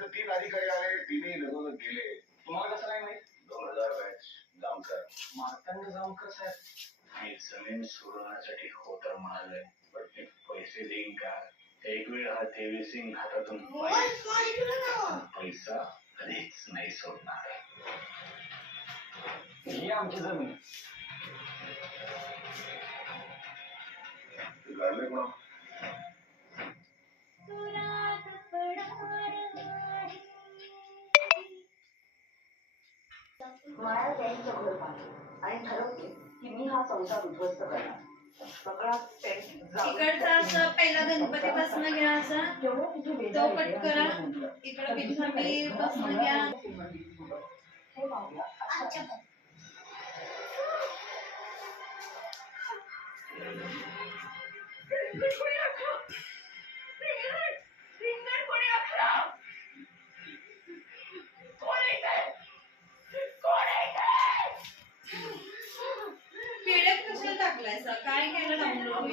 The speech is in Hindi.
तर तीन अधिकारी आले तिन्ही लगोलग गेले तुम्हाला कसं नाही माहित दोन हज़ार बॅच जामकर। मार्तंड जामकर साहेब मी ज़मीन सोडवण्यासाठी हो तर म्हणाले पण मी पैसे देईन का? एक वेळ हा देवी सिंग हातातून पैसा कधीच नाही सोडणार. ही आमची ज़मीन. ते कोणा? मला त्यांचं घर पाहिजे आणि ठरवते की मी हा संसार उद्ध्वस्त करणार असं पहिला गणपती बसणं घ्या असं जेवढं तिथे तो आहे, करा. इकडं बिनधाबी बसणं घ्या अच्छा. काय केलं डाउनलोड